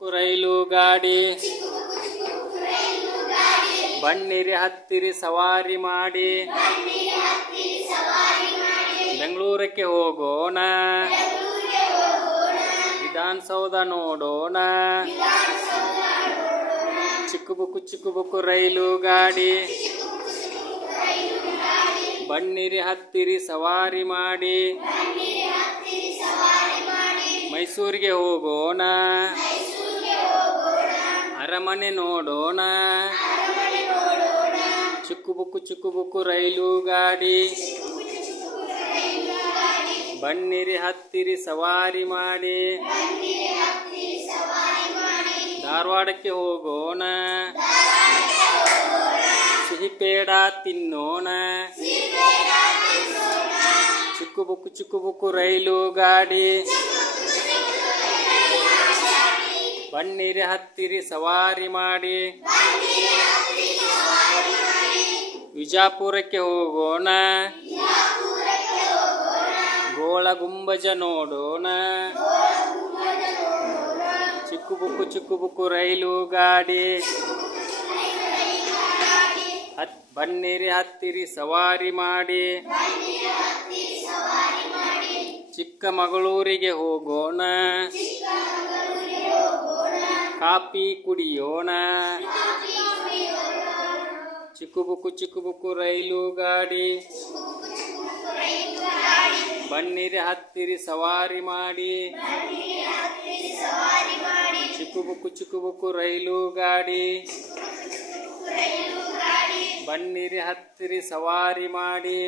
ರೈಲು ಗಾಡಿ ಬನ್ನಿರಿ ಹತ್ತಿರಿ ಸವಾರಿ ಮಾಡಿ ಬೆಂಗಳೂರಕ್ಕೆ ಹೋಗೋಣ ವಿಧಾನಸೌಧ ನೋಡೋಣ ಚಿಕ್ಕಬುಕ್ಕು ರೈಲು ಗಾಡಿ ಬನ್ನಿರಿ ಹತ್ತಿರಿ ಸವಾರಿ ಮಾಡಿ ಮೈಸೂರಿಗೆ ಹೋಗೋಣ ಅರಮನೆ ನೋಡೋಣ ಚಿಕ್ಕಬುಕ್ಕು ರೈಲು ಗಾಡಿ ಬನ್ನಿರಿ ಹತ್ತಿರಿ ಸವಾರಿ ಮಾಡಿ ಧಾರವಾಡಕ್ಕೆ ಹೋಗೋಣ ಸಿಹಿ ಪೇಡ ತಿನ್ನೋಣ ಚಿಕ್ಕಬುಕ್ಕು ರೈಲು ಗಾಡಿ ಬನ್ನಿರಿ ಹತ್ತಿರಿ ಸವಾರಿ ಮಾಡಿ ವಿಜಾಪುರಕ್ಕೆ ಹೋಗೋಣ ಗೋಳ ಗುಂಬಜ ನೋಡೋಣ ಚಿಕ್ಕಬುಕ್ಕು ರೈಲು ಗಾಡಿ ಬನ್ನಿರಿ ಹತ್ತಿರಿ ಸವಾರಿ ಮಾಡಿ ಚಿಕ್ಕಮಗಳೂರಿಗೆ ಹೋಗೋಣ ಕಾಫಿ ಕುಡಿಯೋಣ ಚಿಕ್ಕಬುಕ್ಕು ರೈಲು ಗಾಡಿ ಬನ್ನಿರಿ ಹತ್ತಿರಿ ಸವಾರಿ ಮಾಡಿ ಚಿಕ್ಕಬುಕ್ಕು ರೈಲು ಗಾಡಿ ಬನ್ನಿರಿ ಹತ್ತಿರಿ ಸವಾರಿ ಮಾಡಿ